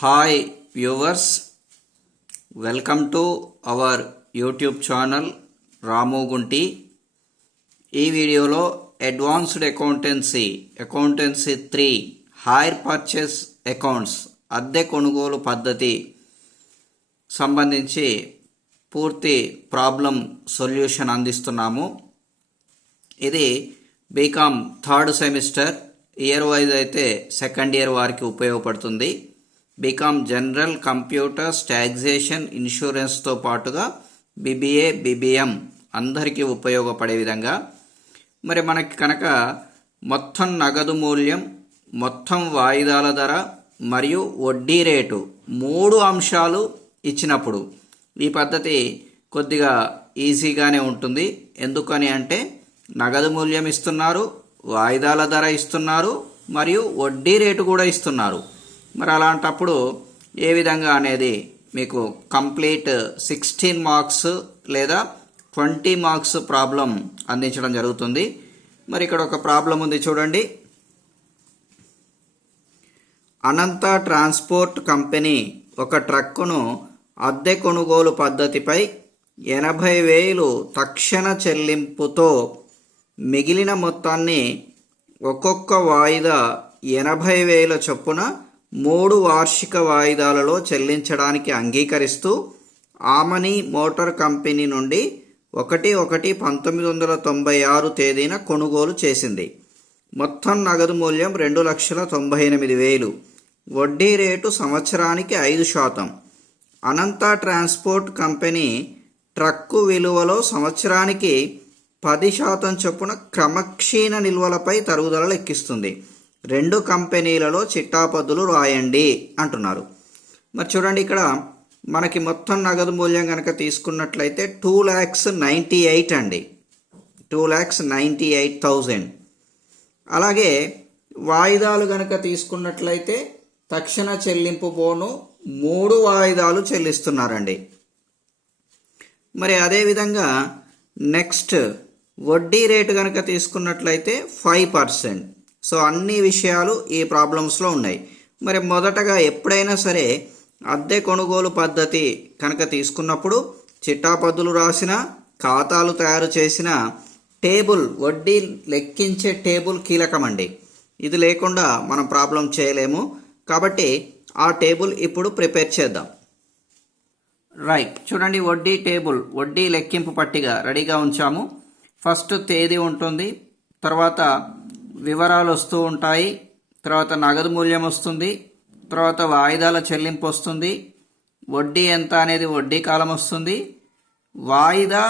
Hi viewers, welcome to our YouTube channel Ramu Gunti. ఈ వీడియోలో advanced accountancy 3 hire purchase accounts అద్దె కొనుగోలు పద్ధతి సంబంధించి పూర్తి ప్రాబ్లం సొల్యూషన్ అందిస్తున్నాము. ఇది B Com third semester year wise అయితే సెకండ్ ఇయర్ వారికి ఉపయోగపడుతుంది. బీకామ్ జనరల్, కంప్యూటర్స్, టాక్సేషన్, ఇన్సూరెన్స్తో పాటుగా బీబీఏ, బీబీఎం అందరికీ ఉపయోగపడే విధంగా మరి మనకి కనుక మొత్తం నగదు మూల్యం, మొత్తం వాయిదాల ధర మరియు వడ్డీ రేటు 3 అంశాలు ఇచ్చినప్పుడు ఈ పద్ధతి కొద్దిగా ఈజీగానే ఉంటుంది. ఎందుకని అంటే నగదు మూల్యం ఇస్తున్నారు, వాయిదాల ధర ఇస్తున్నారు మరియు వడ్డీ రేటు కూడా ఇస్తున్నారు. మరి అలాంటప్పుడు ఏ విధంగా అనేది మీకు కంప్లీట్ 16 మార్క్స్ లేదా 20 మార్క్స్ ప్రాబ్లం అందించడం జరుగుతుంది. మరి ఇక్కడ ఒక ప్రాబ్లం ఉంది చూడండి. అనంత ట్రాన్స్పోర్ట్ కంపెనీ ఒక ట్రక్కును అద్దె కొనుగోలు పద్ధతిపై 80,000 తక్షణ చెల్లింపుతో మిగిలిన మొత్తాన్ని ఒక్కొక్క వాయిదా 80,000 చొప్పున 3 వార్షిక వాయిదాలలో చెల్లించడానికి అంగీకరిస్తూ ఆమని మోటార్ కంపెనీ నుండి 1/1/1996 తేదీన కొనుగోలు చేసింది. మొత్తం నగదు మూల్యం 2,98,000. వడ్డీ రేటు సంవత్సరానికి 5%. అనంత ట్రాన్స్పోర్ట్ కంపెనీ ట్రక్కు విలువలో సంవత్సరానికి 10% చొప్పున క్రమక్షీణ నిల్వలపై తరుగుదల లెక్కిస్తుంది. 2 కంపెనీలలో చిట్టాపద్దులు రాయండి అంటున్నారు. మరి చూడండి, ఇక్కడ మనకి మొత్తం నగదు మూల్యం కనుక తీసుకున్నట్లయితే 2,98,000 అండి, 2,98,000. అలాగే వాయిదాలు కనుక తీసుకున్నట్లయితే తక్షణ చెల్లింపు పోను 3 వాయిదాలు చెల్లిస్తున్నారండి. మరి అదేవిధంగా నెక్స్ట్ వడ్డీ రేటు కనుక తీసుకున్నట్లయితే 5%. సో అన్ని విషయాలు ఈ ప్రాబ్లమ్స్లో ఉన్నాయి. మరి మొదటగా ఎప్పుడైనా సరే అద్దె కొనుగోలు పద్ధతి కనుక తీసుకున్నప్పుడు చిట్టాపద్దులు రాసిన, ఖాతాలు తయారు చేసిన టేబుల్, వడ్డీ లెక్కించే టేబుల్ కీలకమండి. ఇది లేకుండా మనం ప్రాబ్లం చేయలేము. కాబట్టి ఆ టేబుల్ ఇప్పుడు ప్రిపేర్ చేద్దాం. రైట్, చూడండి, వడ్డీ టేబుల్, వడ్డీ లెక్కింపు పట్టిక రెడీగా ఉంచాము. ఫస్ట్ తేదీ ఉంటుంది, తర్వాత వివరాలు వస్తూ ఉంటాయి, తర్వాత నగదు మూల్యం వస్తుంది, తర్వాత వాయిదాల చెల్లింపు వస్తుంది, వడ్డీ ఎంత అనేది వడ్డీ కాలం వస్తుంది, వాయిదా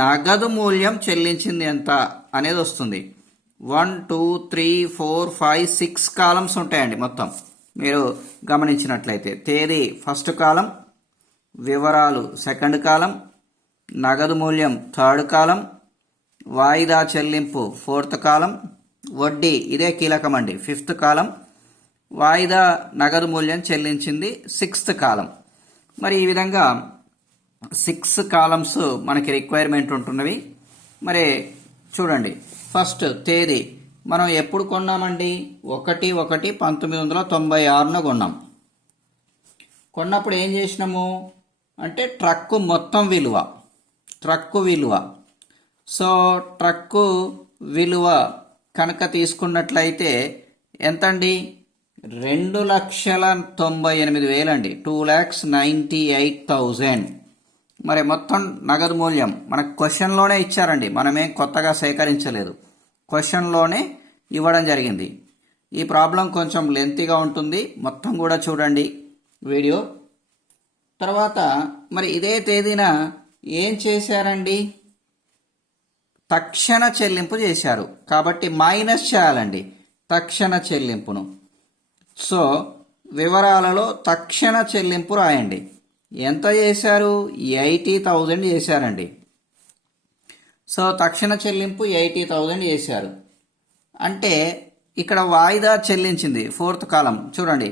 నగదు మూల్యం చెల్లించింది ఎంత అనేది వస్తుంది. 1 2 3 4 5 6 కాలమ్స్ ఉంటాయండి. మొత్తం మీరు గమనించినట్లయితే తేదీ ఫస్ట్ కాలం, వివరాలు సెకండ్ కాలం, నగదు మూల్యం థర్డ్ కాలం, వాయిదా చెల్లింపు ఫోర్త్ కాలం, వడ్డీ ఇదే కీలకం అండి ఫిఫ్త్ కాలం, వాయిదా నగదు మూల్యం చెల్లించింది సిక్స్త్ కాలం. మరి ఈ విధంగా 6 కాలమ్స్ మనకి రిక్వైర్మెంట్ ఉంటున్నవి. మరి చూడండి, ఫస్ట్ తేదీ మనం ఎప్పుడు కొన్నామండి? 1/1/1996 కొన్నాం. కొన్నప్పుడు ఏం చేసినాము అంటే ట్రక్కు మొత్తం విలువ, ట్రక్కు విలువ. సో ట్రక్కు విలువ కనుక తీసుకున్నట్లయితే ఎంతండి? 2,98,000 అండి, 2,98,000. మరి మొత్తం నగదు మూల్యం మనకు క్వశ్చన్లోనే ఇచ్చారండి, మనమేం కొత్తగా సేకరించలేదు, క్వశ్చన్లోనే ఇవ్వడం జరిగింది. ఈ ప్రాబ్లం కొంచెం లెంతీగా ఉంటుంది, మొత్తం కూడా చూడండి వీడియో. తర్వాత మరి ఇదే తేదీన ఏం చేశారండి? తక్షణ చెల్లింపు చేశారు. కాబట్టి మైనస్ చేయాలండి తక్షణ చెల్లింపును. సో వివరాలలో తక్షణ చెల్లింపు రాయండి. ఎంత చేశారు? 80,000 చేశారండి. సో తక్షణ చెల్లింపు 80,000 చేశారు. అంటే ఇక్కడ వాయిదా చెల్లించింది ఫోర్త్ కాలం చూడండి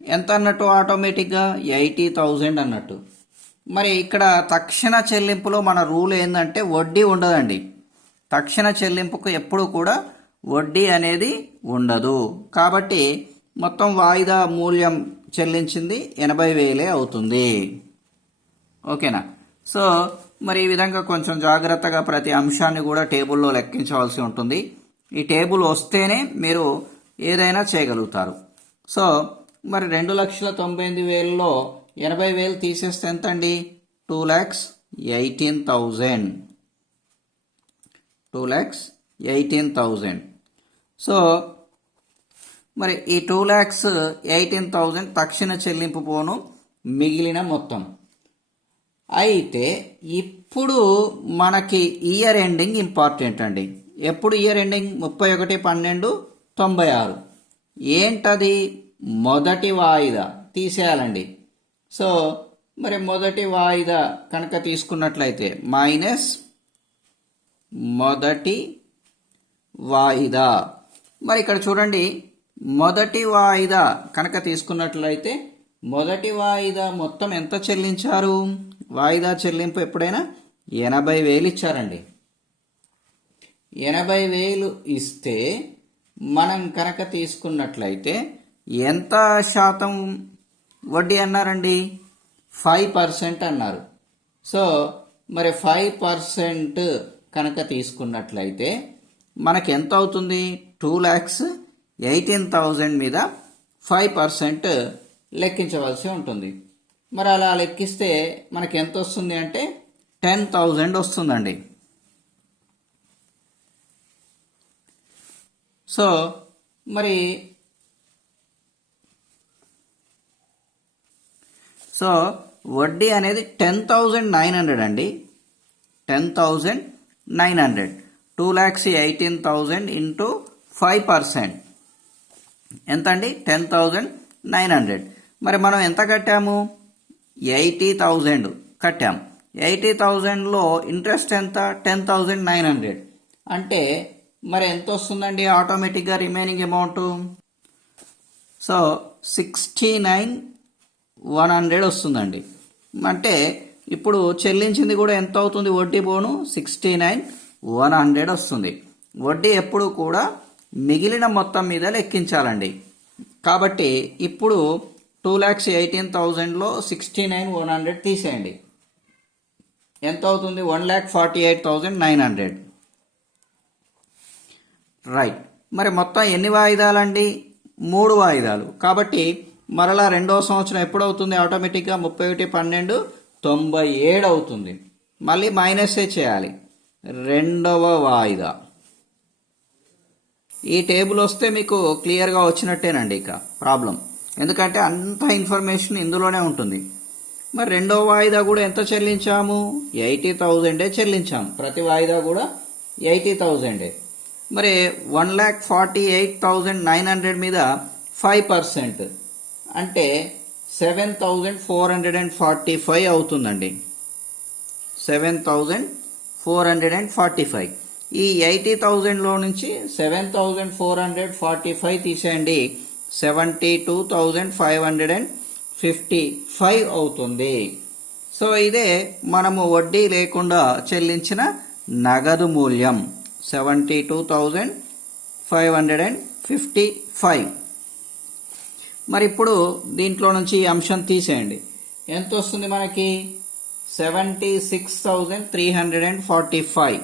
ఎంత అన్నట్టు, ఆటోమేటిక్గా 80,000 అన్నట్టు. మరి ఇక్కడ తక్షణ చెల్లింపులో మన రూల్ ఏంటంటే వడ్డీ ఉండదండి. తక్షణ చెల్లింపుకు ఎప్పుడు కూడా వడ్డీ అనేది ఉండదు. కాబట్టి మొత్తం వాయిదా మూల్యం చెల్లించింది 80,000 అవుతుంది. ఓకేనా? సో మరి ఈ విధంగా కొంచెం జాగ్రత్తగా ప్రతి అంశాన్ని కూడా టేబుల్లో లెక్కించవలసి ఉంటుంది. ఈ టేబుల్ వస్తేనే మీరు ఏదైనా చేయగలుగుతారు. సో మరి 2,98,000లో 80,000 తీసేస్తే ఎంత అండి? 2,18,000. 2,18,000. సో మరి ఈ 2,18,000 తక్షణ చెల్లింపు పోను మిగిలిన మొత్తం. అయితే ఇప్పుడు మనకి ఇయర్ ఎండింగ్ ఇంపార్టెంట్ అండి. ఎప్పుడు ఇయర్ ఎండింగ్? 31/12/96. ఏంటది? మొదటి వాయిదా తీసేయాలండి. సో మరి మొదటి వాయిదా కనుక తీసుకున్నట్లయితే మైనస్ మొదటి వాయిదా. మరి ఇక్కడ చూడండి, మొదటి వాయిదా కనుక తీసుకున్నట్లయితే మొదటి వాయిదా మొత్తం ఎంత చెల్లించారు? వాయిదా చెల్లింపు ఎప్పుడైనా 80,000 ఇచ్చారండి. 80,000 ఇస్తే మనం కనుక తీసుకున్నట్లయితే ఎంత శాతం వడ్డీ అన్నారండి? 5% అన్నారు. సో మరి 5% కనుక తీసుకున్నట్లయితే మనకి ఎంత అవుతుంది? 2,18,000 మీద 5% లెక్కించవలసి ఉంటుంది. మరి అలా లెక్కిస్తే మనకి ఎంత వస్తుంది అంటే 10,000 వస్తుందండి. సో మరి వడ్డీ అనేది 10,900 అండి. 10,900. 2,18,000 ఇంటూ 5% ఎంత అండి? 10,900. మరి మనం ఎంత కట్టాము? 80,000 కట్టాము. 80,000లో ఇంట్రెస్ట్ ఎంత? 10,900. అంటే మరి ఎంత వస్తుందండి ఆటోమేటిక్గా రిమైనింగ్ అమౌంట్? సో 69,100 వస్తుందండి. అంటే ఇప్పుడు చెల్లించింది కూడా ఎంత అవుతుంది? వడ్డీ పోను 69,100 వస్తుంది. వడ్డీ ఎప్పుడు కూడా మిగిలిన మొత్తం మీద లెక్కించాలండి. కాబట్టి ఇప్పుడు 2,18,000లో 69,100 తీసేయండి. ఎంత అవుతుంది? 1,48,900. రైట్. మరి మొత్తం ఎన్ని వాయిదాలండి? 3 వాయిదాలు. కాబట్టి మరలా రెండవ సంవత్సరం ఎప్పుడు అవుతుంది? ఆటోమేటిక్గా 31/12/97 అవుతుంది. మళ్ళీ మైనసే చేయాలి. రెండవ వాయిదా. ఈ టేబుల్ వస్తే మీకు క్లియర్గా వచ్చినట్టేనండి ఇక ప్రాబ్లం. ఎందుకంటే అంత ఇన్ఫర్మేషన్ ఇందులోనే ఉంటుంది. మరి రెండవ వాయిదా కూడా ఎంత చెల్లించాము? 80,000 చెల్లించాము. ప్రతి వాయిదా కూడా 80,000. మరి 1,48,900 మీద 5% అంటే 7,445 అవుతుందండి. 7,445. ఈ 80,000లో నుంచి 7,445 తీసేయండి. 72,555 అవుతుంది. సో ఇదే మనము వడ్డీ లేకుండా చెల్లించిన నగదు మూల్యం 72,555. మరి ఇప్పుడు దీంట్లో నుంచి ఈ అంశం తీసేయండి. ఎంత వస్తుంది మనకి? 76,345.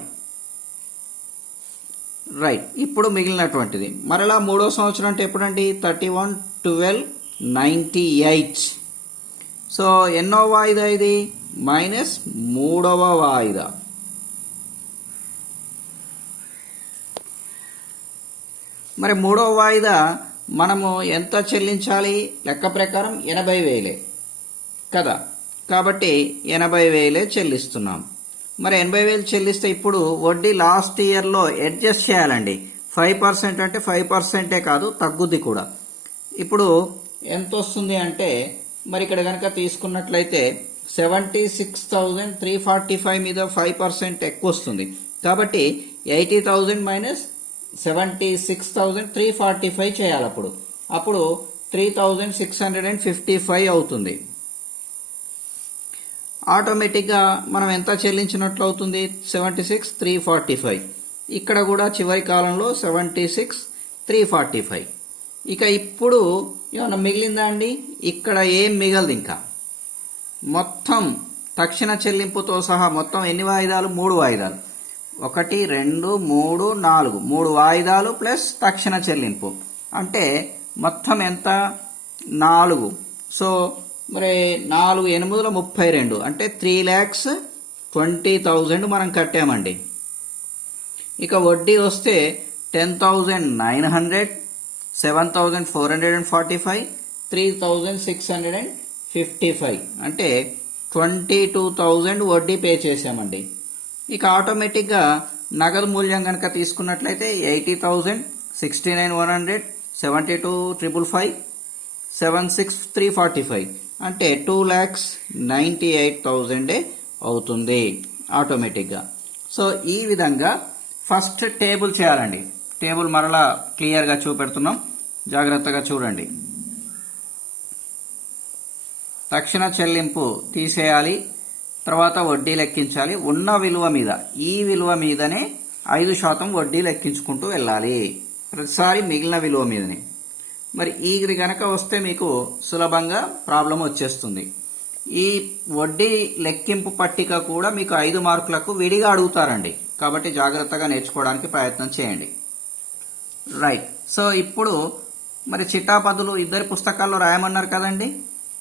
రైట్. ఇప్పుడు మిగిలినటువంటిది మరలా మూడో సంవత్సరం అంటే ఎప్పుడండి? 31/12/98. సో ఎన్నో వాయిదా ఇది? మైనస్ మూడవ వాయిదా. మరి మూడవ వాయిదా మనము ఎంత చెల్లించాలి? లెక్క ప్రకారం 80,000 కదా. కాబట్టి 80,000 చెల్లిస్తున్నాం. మరి 80,000 చెల్లిస్తే ఇప్పుడు వడ్డీ లాస్ట్ ఇయర్లో అడ్జస్ట్ చేయాలండి. 5% అంటే 5% కాదు, తగ్గుద్ది కూడా. ఇప్పుడు ఎంత వస్తుంది అంటే మరి ఇక్కడ కనుక తీసుకున్నట్లయితే 76,345 మీద 5% ఎక్కువ వస్తుంది. కాబట్టి 80,000 మైనస్ 76,345 చేయాలి. అప్పుడు 3,655 అవుతుంది. ఆటోమేటిక్గా మనం ఎంత చెల్లించినట్లు అవుతుంది? 76,345. ఇక్కడ కూడా చివరి కాలంలో 76,345. ఇక ఇప్పుడు ఏమన్నా మిగిలిందా అండి? ఇక్కడ ఏం మిగలదు. ఇంకా మొత్తం తక్షణ చెల్లింపుతో సహా మొత్తం ఎన్ని వాయిదాలు? 3 వాయిదాలు. 1 2 3 4 3 వాయిదాలు ప్లస్ తక్షణ చెల్లింపు అంటే మొత్తం ఎంత? 4. సో మరి 4 8 32 అంటే 3,20,000 మనం కట్టామండి. ఇక వడ్డీ వస్తే 10,900, 7,445, 3,655 అంటే 22,000 వడ్డీ పే చేసామండి. ఇక ఆటోమేటిక్గా నగదు మూల్యం కనుక తీసుకున్నట్లయితే 80,000, 69,100, 72,555, 76,345 అంటే 2,98,000 అవుతుంది ఆటోమేటిక్గా. సో ఈ విధంగా ఫస్ట్ టేబుల్ చేయాలండి. టేబుల్ మరలా క్లియర్గా చూపెడుతున్నాం, జాగ్రత్తగా చూడండి. తక్షణ చెల్లింపు తీసేయాలి, తర్వాత వడ్డీ లెక్కించాలి. ఉన్న విలువ మీద, ఈ విలువ మీదనే 5% వడ్డీ లెక్కించుకుంటూ వెళ్ళాలి ప్రతిసారి, మిగిలిన విలువ మీదనే. మరి ఇది కనుక వస్తే మీకు సులభంగా ప్రాబ్లం వచ్చేస్తుంది. ఈ వడ్డీ లెక్కింపు పట్టిక కూడా మీకు 5 మార్కులకు విడిగా అడుగుతారండి. కాబట్టి జాగ్రత్తగా నేర్చుకోవడానికి ప్రయత్నం చేయండి. రైట్. సో ఇప్పుడు మరి చిట్టాపద్దులు ఇద్దరి పుస్తకాల్లో రాయమన్నారు కదండి.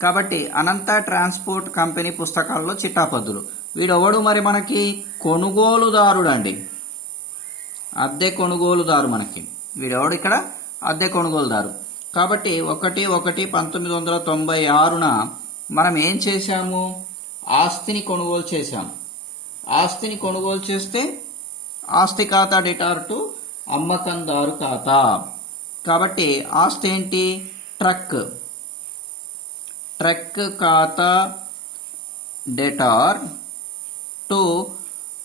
కాబట్టి అనంత ట్రాన్స్పోర్ట్ కంపెనీ పుస్తకాల్లో చిట్టాపద్దులు. వీడెవడు మరి మనకి? కొనుగోలుదారుడు అండి, అద్దె కొనుగోలుదారు. మనకి వీడెవడు ఇక్కడ? అద్దె కొనుగోలుదారు. కాబట్టి 1/1/1996న మనం ఏం చేశాము? ఆస్తిని కొనుగోలు చేశాము. ఆస్తిని కొనుగోలు చేస్తే ఆస్తి ఖాతా డెటార్ టు అమ్మకందారు ఖాతా. కాబట్టి ఆస్తి ఏంటి? ట్రక్ ఖాతా డెటార్ టు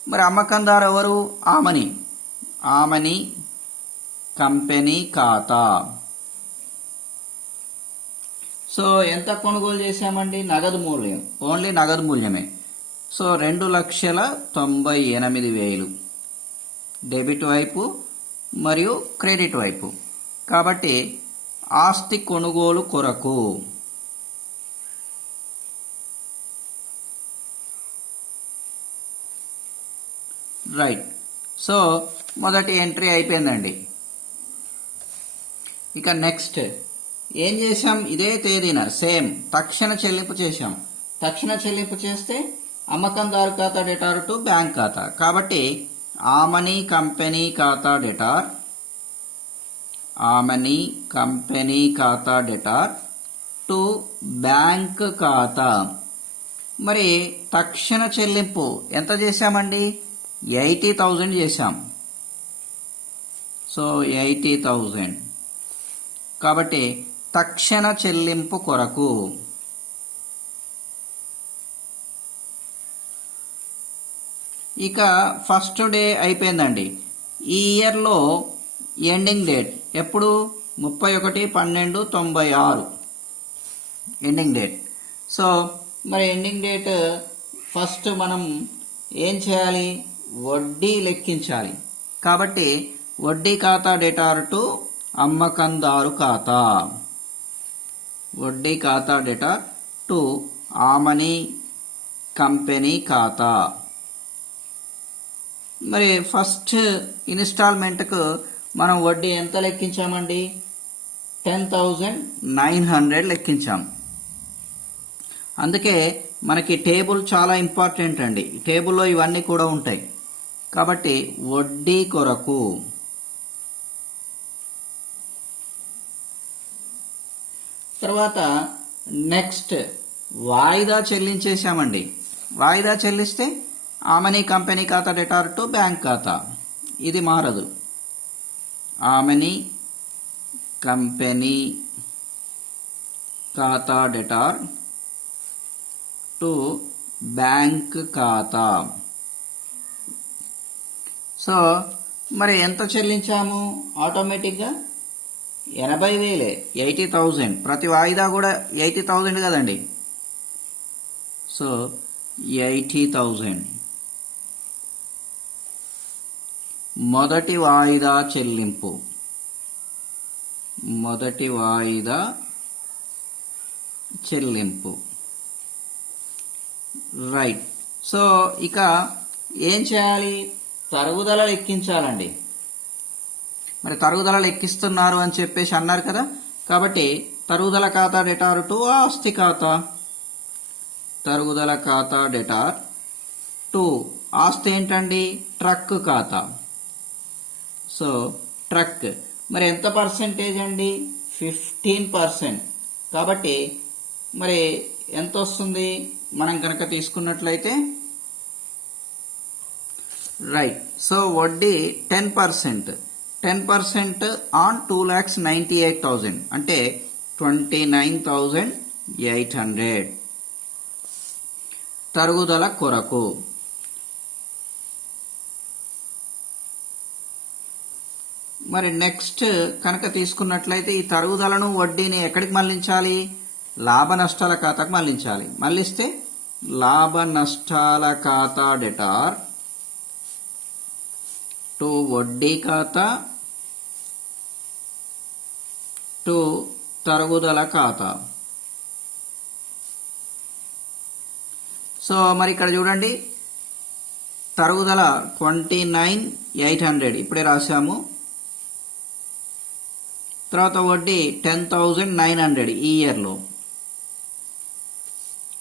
మరి అమ్మకందారు ఎవరు? ఆమని కంపెనీ ఖాతా. సో ఎంత కొనుగోలు చేశామండి? నగదు మూల్యం, ఓన్లీ నగదు మూల్యమే. సో 2,98,000 డెబిట్ వైపు మరియు క్రెడిట్ వైపు. కాబట్టి ఆస్తి కొనుగోలు కొరకు రైట్. సో మొదటి ఎంట్రీ అయిపోయిందండి. ఇక నెక్స్ట్ ఏం చేశాం? ఇదే తేదీన సేమ్ తక్షణ చెల్లింపు చేశాం. తక్షణ చెల్లింపు చేస్తే అమ్మకందారు ఖాతా డెటార్ టు బ్యాంక్ ఖాతా. కాబట్టి ఆమని కంపెనీ ఖాతా డెటార్, ఆమని కంపెనీ ఖాతా డెటార్ టు బ్యాంక్ ఖాతా. మరి తక్షణ చెల్లింపు ఎంత చేశామండి? 80,000 చేశాం. సో 80,000. కాబట్టి తక్షణ చెల్లింపు కొరకు ఇక ఫస్ట్ డే అయిపోయిందండి. ఈ ఇయర్లో ఎండింగ్ డేట్ ఎప్పుడు? 31/12/96 ఎండింగ్ డేట్. సో మరి ఎండింగ్ డేట్ ఫస్ట్ మనం ఏం చేయాలి? వడ్డీ లెక్కించాలి. కాబట్టి వడ్డీ ఖాతా డెటార్ టు అమ్మకందారు ఖాతా, వడ్డీ ఖాతా డెటార్ టు ఆమని కంపెనీ ఖాతా. మరి ఫస్ట్ ఇన్స్టాల్మెంట్కు మనం వడ్డీ ఎంత లెక్కించామండి? 10,900 లెక్కించాం. అందుకే మనకి టేబుల్ చాలా ఇంపార్టెంట్ అండి. టేబుల్లో ఇవన్నీ కూడా ఉంటాయి. కాబట్టి వడ్డీ కొరకు తర్వాత నెక్స్ట్ వాయిదా చెల్లించేసామండి. వాయిదా చెల్లిస్తే ఆమని కంపెనీ ఖాతా డెటార్ టు బ్యాంక్ ఖాతా, ఇది మారదు. ఆమని కంపెనీ ఖాతా డెటార్ టు బ్యాంక్ ఖాతా. సో మరి ఎంత చెల్లించాము? ఆటోమేటిక్గా 80,000, 80,000. ప్రతి వాయిదా కూడా 80,000 కదండి. సో 80,000 మొదటి వాయిదా చెల్లింపు. మొదటి వాయిదా చెల్లింపు. రైట్. సో ఇక ఏం చేయాలి? తరుగుదల లెక్కించాలండి. మరి తరుగుదల లెక్కిస్తున్నారు అని చెప్పేసి అన్నారు కదా, కాబట్టి తరుగుదల ఖాతా డెటార్ టు ఆస్తి ఖాతా. తరుగుదల ఖాతా డెటార్ టు ఆస్తి ఏంటండి? ట్రక్ ఖాతా. సో ట్రక్ మరి ఎంత పర్సెంటేజ్ అండి? 15%. కాబట్టి మరి ఎంత వస్తుంది మనం కనుక తీసుకున్నట్లయితే? రైట్. సో వడ్డీ 10%. 10% ఆన్ 2,98,000 అంటే 29,800 తరుగుదల కొరకు. మరి నెక్స్ట్ కనుక తీసుకున్నట్లయితే ఈ తరుగుదలను వడ్డీని ఎక్కడికి మళ్లించాలి? లాభ నష్టాల ఖాతాకు మళ్లించాలి. మళ్లిస్తే లాభ నష్టాల ఖాతా డెటార్ టు వడ్డీ ఖాతా టు తరుగుదల ఖాతా. సో మరి ఇక్కడ చూడండి, తరుగుదల 29,800 ఇప్పుడే రాశాము. తర్వాత వడ్డీ 10,900 ఈ ఇయర్లో.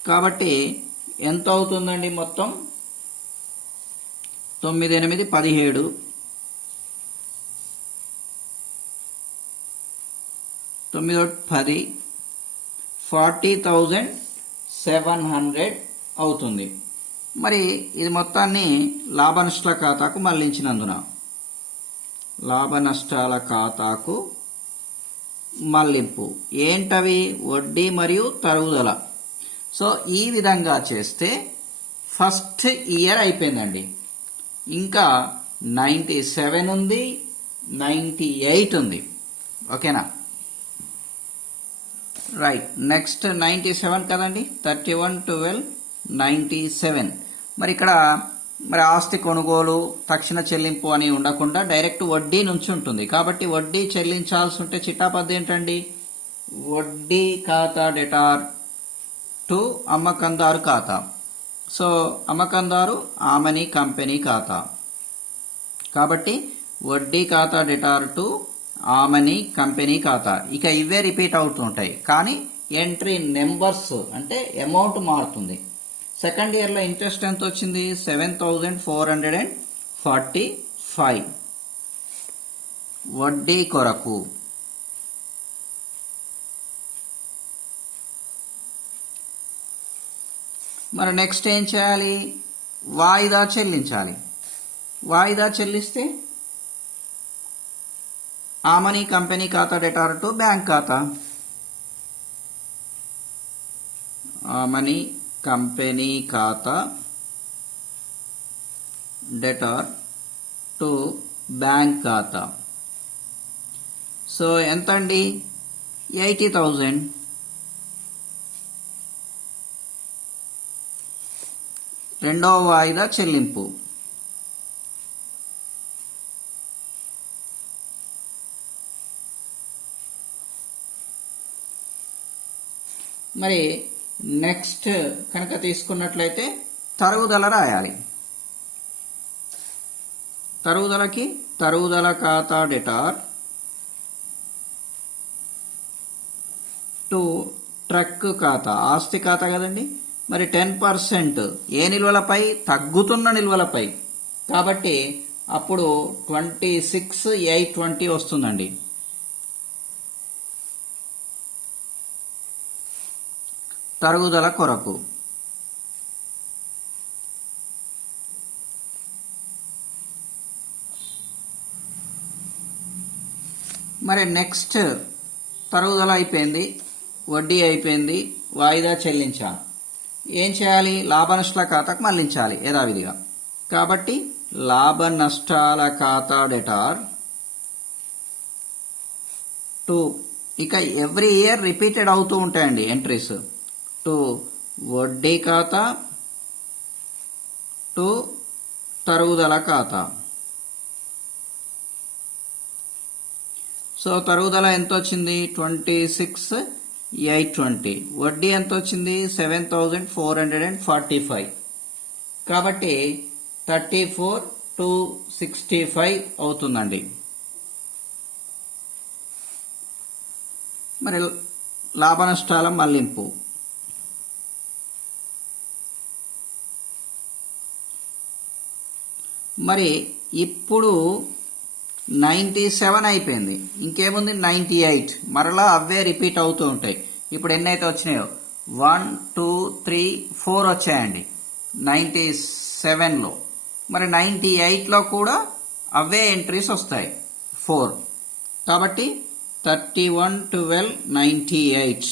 కాబట్టి ఎంత అవుతుందండి మొత్తం? 9, 8, 17. 9, 10, 40,700 అవుతుంది. మరి ఇది మొత్తాన్ని లాభ నష్టాల ఖాతాకు మళ్లించినందున లాభ నష్టాల ఖాతాకు మళ్లింపు ఏంటవి? వడ్డీ మరియు తరుగుదల. సో ఈ విధంగా చేస్తే ఫస్ట్ ఇయర్ అయిపోయిందండి. ఇంకా 97 ఉంది, 98 ఉంది. ఓకేనా? రైట్. నెక్స్ట్ 97 కదండి. 31, 12, 97. మరి ఇక్కడ మరి ఆస్తి కొనుగోలు తక్షణ చెల్లింపు అని ఉండకుండా డైరెక్ట్ వడ్డీ నుంచి ఉంటుంది. కాబట్టి వడ్డీ చెల్లించాల్సి ఉంటే చిట్టాపద్దు ఏంటండి? వడ్డీ ఖాతా డెటార్ టు అమ్మకందారు ఖాతా. సో అమ్మకందారు ఆమని కంపెనీ ఖాతా. కాబట్టి వడ్డీ ఖాతా డెటార్ టు ఆమని కంపెనీ ఖాతా. ఇక ఇవే రిపీట్ అవుతుంటాయి, కానీ ఎంట్రీ నెంబర్స్ అంటే అమౌంట్ మారుతుంది. సెకండ్ ఇయర్లో ఇంట్రెస్ట్ ఎంత వచ్చింది? 7,445 వడ్డీ కొరకు. మరి నెక్స్ట్ ఏం చేయాలి? వాయిదా చెల్లించాలి. వాయిదా చెల్లిస్తే ఆమని కంపెనీ ఖాతా డెటార్ టు బ్యాంక్ ఖాతా. ఆమని కంపెనీ ఖాతా డెటార్ టు బ్యాంక్ ఖాతా. సో ఎంత అండి? 80,000. రెండవ వాయిదా చెల్లింపు. మరి నెక్స్ట్ కనుక తీసుకున్నట్లయితే తరుగుదల రాయాలి. తరుగుదలకి తరుగుదల ఖాతా డెటార్ టు ట్రక్ ఖాతా. ఆస్తి ఖాతా కదండి. మరి 10% ఏ నిల్వలపై? తగ్గుతున్న నిల్వలపై. కాబట్టి అప్పుడు 26,820 వస్తుందండి. తరుగుదల కొరకు. మరి నెక్స్ట్ తరుగుదల అయిపోయింది, వడ్డీ అయిపోయింది, వాయిదా చెల్లించాం. ఏం చేయాలి? లాభ నష్టాల ఖాతాకు మళ్లించాలి యథావిధిగా. కాబట్టి లాభ నష్టాల ఖాతా డెటార్ టు, ఇక ఎవ్రీ ఇయర్ రిపీటెడ్ అవుతూ ఉంటాయండి ఎంట్రీస్. టు వడ్డీ ఖాతా టు తరుగుదల ఖాతా. సో తరుగుదల ఎంత వచ్చింది? 26,820. 820. వడ్డీ ఎంత వచ్చింది? 7445. కాబట్టి 34,265 అవుతుందండి. మరి లాభ నష్టాల మళ్లింపు మరి ఇప్పుడు 97 అయిపోయింది, ఇంకేముంది 98. మరలా అవే రిపీట్ అవుతూ ఉంటాయి. ఇప్పుడు ఎన్నైతే వచ్చినాయో 1 2 3 4 వచ్చాయండి 97లో. మరి 98లో కూడా అవే ఎంట్రీస్ వస్తాయి 4. కాబట్టి 31 12 98.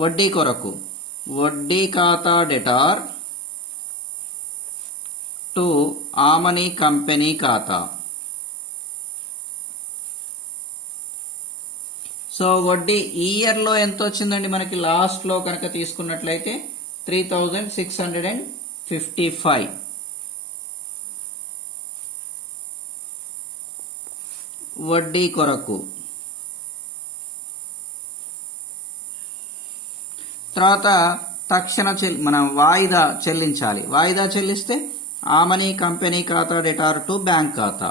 వడ్డీ కొరకు వడ్డీ ఖాతా డెటార్ టు ఆమని కంపెనీ ఖాతా. సో వడ్డీ ఈ ఇయర్లో ఎంత వచ్చిందండి మనకి? లాస్ట్లో కనుక తీసుకున్నట్లయితే 3655. వడ్డీ కొరకు తర్వాత తక్షణ మనం వాయిదా చెల్లించాలి. వాయిదా చెల్లిస్తే ఆమని కంపెనీ ఖాతా డెటార్ టు బ్యాంక్ ఖాతా.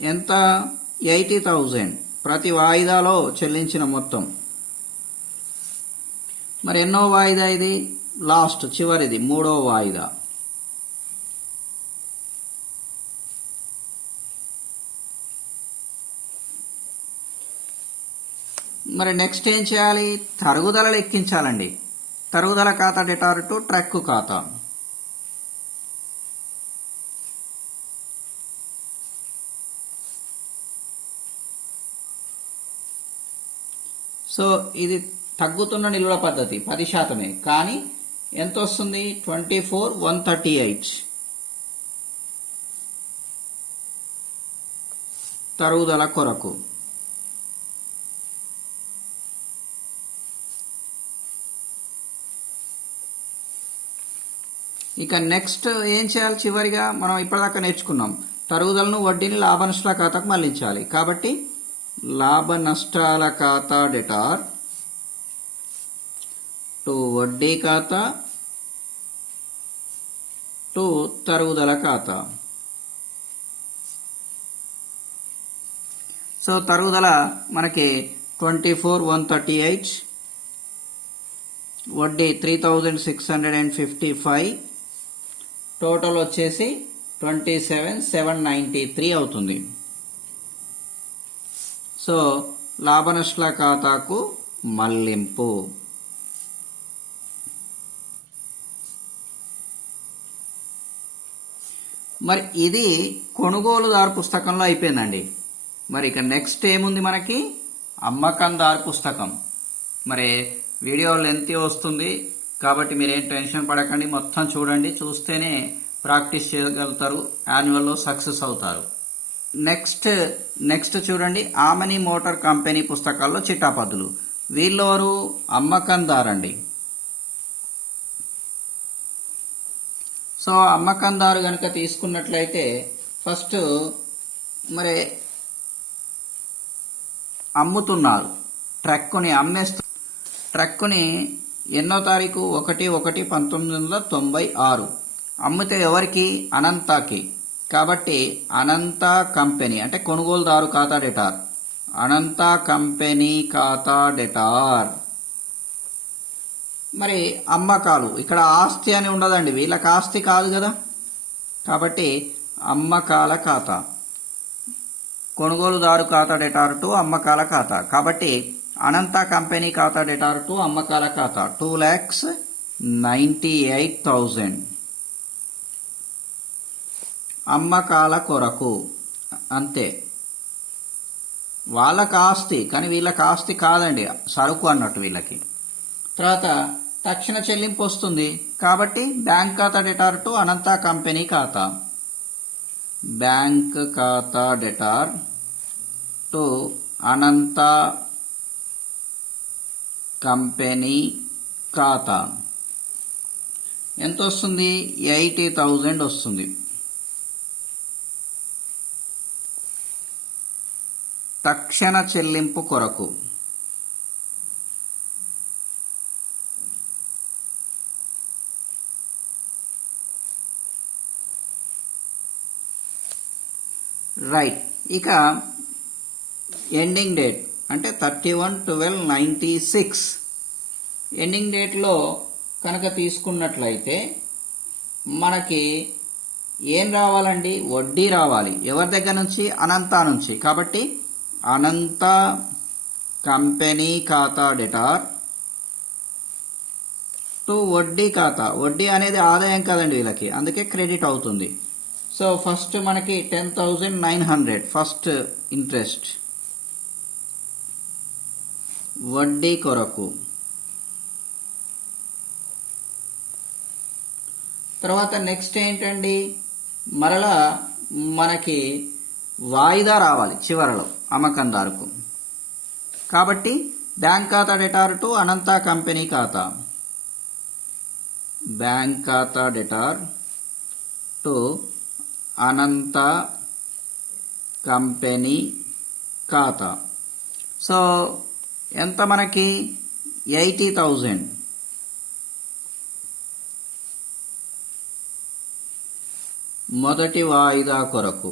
ఎంత? 80,000 ప్రతి వాయిదాలో చెల్లించిన మొత్తం. మరి ఎన్నో వాయిదా ఇది? లాస్ట్, చివరిది, 3వ వాయిదా. మరి నెక్స్ట్ ఏం చేయాలి? తరుగుదల లెక్కించాలండి. తరుగుదల ఖాతా డెటార్ టు ట్రక్ ఖాతా. సో ఇది తగ్గుతున్న నిల్వల పద్ధతి 10%, కానీ ఎంత వస్తుంది? 24,138 తరుగుదల కొరకు. ఇక నెక్స్ట్ ఏం చేయాలి? చివరిగా మనం ఇప్పటిదాకా నేర్చుకున్నాం, తరుగుదలను వడ్డీని లాభ నష్టాల ఖాతాకు మళ్లించాలి. కాబట్టి లాభ నష్టాల ఖాతా డెటార్ టు వడ్డీ ఖాతా టు తరుగుదల ఖాతా. సో తరుగుదల మనకి 24,138, వడ్డీ 3,655, టోటల్ వచ్చేసి 27,793 అవుతుంది. సో లాభ నష్టాల ఖాతాకు మళ్లింపు. మరి ఇది కొనుగోలుదారు పుస్తకంలో అయిపోయిందండి. మరి ఇక నెక్స్ట్ ఏముంది మనకి? అమ్మకందారు పుస్తకం. మరి వీడియో లెంత్ వస్తుంది కాబట్టి మీరేం టెన్షన్ పడకండి, మొత్తం చూడండి. చూస్తేనే ప్రాక్టీస్ చేయగలుగుతారు, యాన్యువల్లో సక్సెస్ అవుతారు. నెక్స్ట్ చూడండి, ఆమని మోటార్ కంపెనీ పుస్తకాల్లో చిట్టాపద్దులు. వీళ్ళెవరు? అమ్మకందారండి. సో అమ్మకందారు కనుక తీసుకున్నట్లయితే ఫస్ట్ మరి అమ్ముతున్నారు, ట్రక్కుని ట్రక్కుని ఎన్నో తారీఖు? 1/1/1996. అమ్మితే ఎవరికి? అనంతాకి. కాబట్టి అనంత కంపెనీ అంటే కొనుగోలుదారు ఖాతా డెటార్, అనంత కంపెనీ ఖాతా డెటార్. మరి అమ్మకాలు, ఇక్కడ ఆస్తి అని ఉండదండి, వీళ్ళకి ఆస్తి కాదు కదా, కాబట్టి అమ్మకాల ఖాతా, కొనుగోలుదారు ఖాతా డెటార్ టు అమ్మకాల ఖాతా. కాబట్టి అనంత కంపెనీ ఖాతా డెటార్ టు అమ్మకాల ఖాతా 2,98,000 అమ్మకాల కొరకు. అంతే, వాళ్ళకి ఆస్తి కానీ వీళ్ళకి ఆస్తి కాదండి, సరుకు అన్నట్టు వీళ్ళకి. తర్వాత తక్షణ చెల్లింపు వస్తుంది కాబట్టి బ్యాంక్ ఖాతా డెటార్ టు అనంత కంపెనీ ఖాతా, బ్యాంక్ ఖాతా డెటార్ టు అనంత కంపెనీ ఖాతా. ఎంత వస్తుంది? 80,000 వస్తుంది. తక్షణ చెల్లింపు కొరకు రైట్. ఇక ఎండింగ్ డేట్ అంటే 31/12/96 ఎండింగ్ డేట్లో కనుక తీసుకున్నట్లయితే మనకి ఏం రావాలండి? వడ్డీ రావాలి. ఎవరి దగ్గర నుంచి? అనంత నుంచి. కాబట్టి అనంత కంపెనీ ఖాతా డెటార్ టు వడ్డీ ఖాతా. వడ్డీ అనేది ఆదాయం కదండి వీళ్ళకి, అందుకే క్రెడిట్ అవుతుంది. సో ఫస్ట్ మనకి 10,900 ఫస్ట్ ఇంట్రెస్ట్ వడ్డీ కొరకు. తర్వాత నెక్స్ట్ ఏంటండి? మరలా మనకి వాయిదా రావాలి చివరలో అమ్మకందారుకు. కాబట్టి బ్యాంక్ ఖాతా డెటార్ టు అనంత కంపెనీ ఖాతా. బ్యాంక్ ఖాతా డెటార్ టు అనంత కంపెనీ ఖాతా. సో ఎంత మనకి? 80,000. మొదటి వాయిదా కొరకు.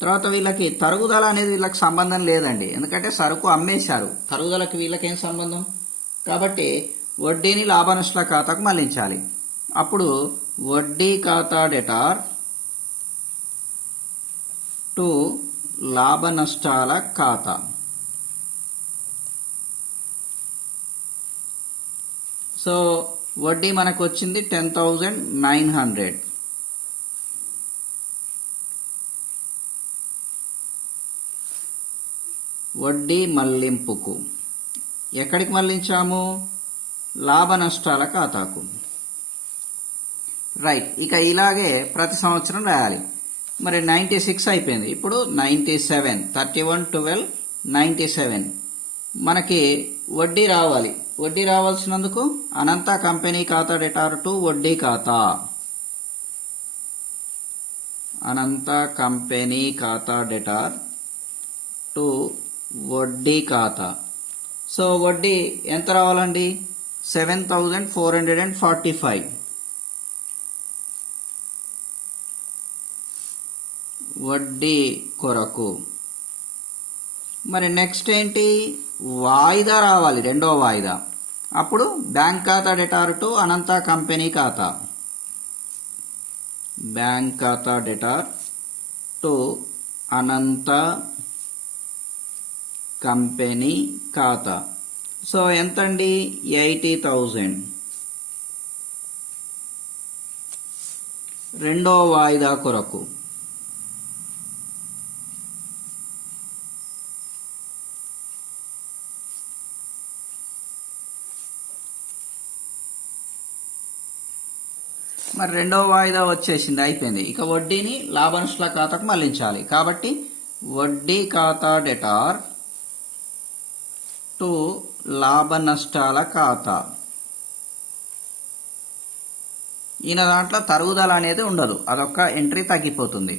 తర్వాత వీళ్ళకి తరుగుదల అనేది వీళ్ళకి సంబంధం లేదండి, ఎందుకంటే సరుకు అమ్మేశారు. తరుగుదలకి వీళ్ళకేం సంబంధం? కాబట్టి వడ్డీని లాభ నష్టాల ఖాతాకు మళ్లించాలి. అప్పుడు వడ్డీ ఖాతా డెటార్ టు లాభ నష్టాల ఖాతా. సో వడ్డీ మనకు వచ్చింది 10,900. వడ్డీ మళ్లింపుకు ఎక్కడికి మళ్లించాము? లాభ నష్టాల ఖాతాకు. రైట్. ఇక ఇలాగే ప్రతి సంవత్సరం రాయాలి. మరి 96 అయిపోయింది. ఇప్పుడు 97, 31/12/97 మనకి వడ్డీ రావాలి. వడ్డీ రావాల్సినందుకు అనంత కంపెనీ ఖాతా డెటార్ టు వడ్డీ ఖాతా. అనంత కంపెనీ ఖాతా డెటార్ టు వడ్డీ ఖాతా. సో వడ్డీ ఎంత రావాలండి? 7,445. వడ్డీ కొరకు. మరి నెక్స్ట్ ఏంటి? వాయిదా రావాలి, రెండో వాయిదా. అప్పుడు బ్యాంక్ ఖాతా డెటార్ టు అనంత కంపెనీ ఖాతా. బ్యాంక్ ఖాతా డెటార్ టు అనంత కంపెనీ ఖాతా. సో ఎంతండి? 80,000. రెండో వాయిదా కొరకు. మరి రెండో వాయిదా వచ్చేసింది, అయిపోయింది. ఇక వడ్డీని లాభ నష్టాల ఖాతాకు మళ్లించాలి. కాబట్టి వడ్డీ ఖాతా డెటార్ టు లాభ నష్టాల ఖాతా. ఈయన దాంట్లో తరుగుదల అనేది ఉండదు, అదొక్క ఎంట్రీ తగ్గిపోతుంది.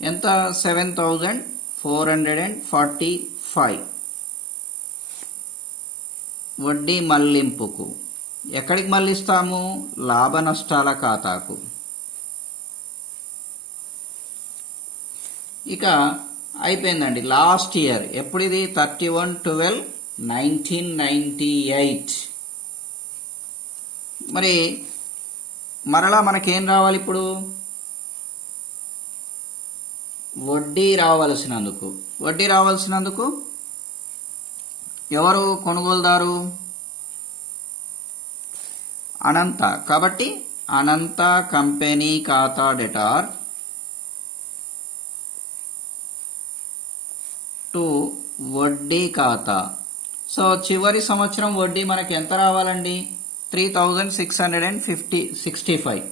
ఎంత? 7,445. వడ్డీ మళ్లింపుకు ఎక్కడికి మళ్లిస్తాము? లాభ నష్టాల ఖాతాకు. ఇక అయిపోయిందండి. లాస్ట్ ఇయర్ ఎప్పుడు ఇది? 31/12/1998. మరి మరలా మనకేం రావాలి ఇప్పుడు? వడ్డీ రావాల్సినందుకు. వడ్డీ రావాల్సినందుకు ఎవరు కొనుగోలుదారు? అనంత. కాబట్టి అనంత కంపెనీ ఖాతా డెటార్ టు వడ్డీ ఖాతా. సో చివరి సంవత్సరం వడ్డీ మనకి ఎంత రావాలండి? 3,665.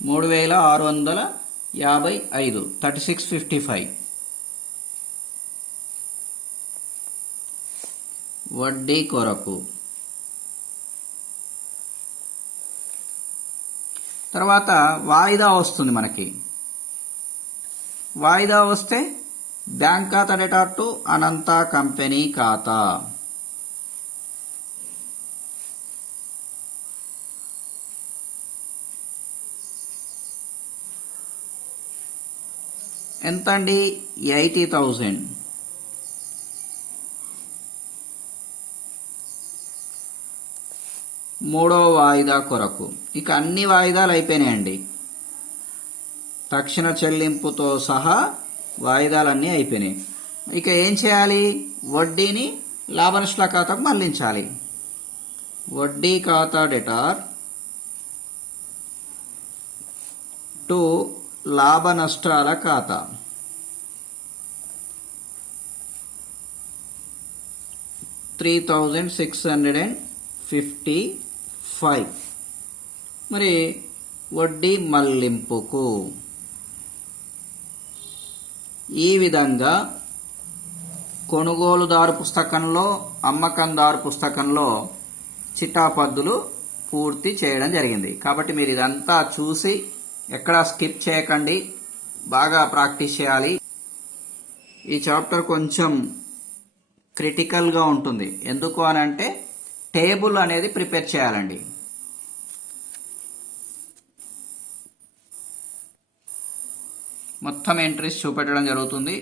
3,655. 3655. వడ్డీ కొరకు. తర్వాత వాయిదా వస్తుంది మనకి. వాయిదా వస్తే బ్యాంక్ ఖాతా డెటార్ టు అనంత కంపెనీ ఖాతా. ఎంత అండి? 80,000. మూడో వాయిదా కొరకు ఇక అన్ని వాయిదాలు అయిపోయినాయండి. తక్షణ చెల్లింపుతో సహా వాయిదాలన్నీ అయిపోయినాయి. ఇక ఏం చేయాలి? వడ్డీని లాభ నష్టాల ఖాతాకు మళ్లించాలి. వడ్డీ ఖాతా డెటార్ టు లాభ నష్టాల ఖాతా. $3,655. మరి వడ్డీ మళ్లింపుకు ఈ విధంగా కొనుగోలుదారు పుస్తకంలో, అమ్మకందారు పుస్తకంలో చిట్టాపద్దులు పూర్తి చేయడం జరిగింది. కాబట్టి మీరు ఇదంతా చూసి ఎక్కడా స్కిప్ చేయకండి, బాగా ప్రాక్టీస్ చేయాలి. ఈ చాప్టర్ కొంచెం క్రిటికల్గా ఉంటుంది. ఎందుకు అని అంటే టేబుల్ అనేది ప్రిపేర్ చేయాలండి. మొత్తం ఎంట్రీస్ చూపెట్టడం జరుగుతుంది.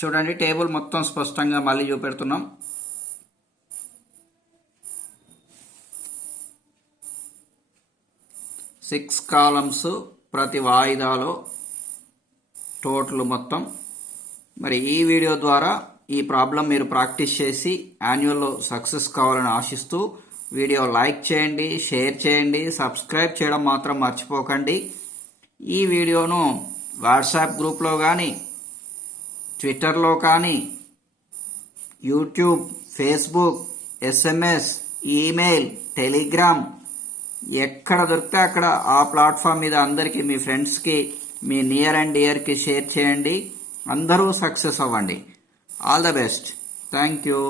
చూడండి, టేబుల్ మొత్తం స్పష్టంగా మళ్ళీ చూపెడుతున్నాం. సిక్స్ కాలమ్స్ ప్రతి వాయిదాలో టోటల్ మొత్తం. మరి ఈ వీడియో ద్వారా ఈ ప్రాబ్లం మీరు ప్రాక్టీస్ చేసి యాన్యువల్లో సక్సెస్ కావాలని ఆశిస్తూ వీడియో లైక్ చేయండి, షేర్ చేయండి, సబ్స్క్రైబ్ చేయడం మాత్రం మర్చిపోకండి. ఈ వీడియోను వాట్సాప్ గ్రూప్లో కానీ, ట్విట్టర్లో కానీ, YouTube, Facebook, SMS, email, Telegram ఎక్కడ దొరికితే అక్కడ ఆ ప్లాట్ఫామ్ మీద అందరికీ, మీ ఫ్రెండ్స్కి, మీ నియర్ అండ్ డియర్కి షేర్ చేయండి. అందరూ సక్సెస్ అవ్వండి. All the best. Thank you.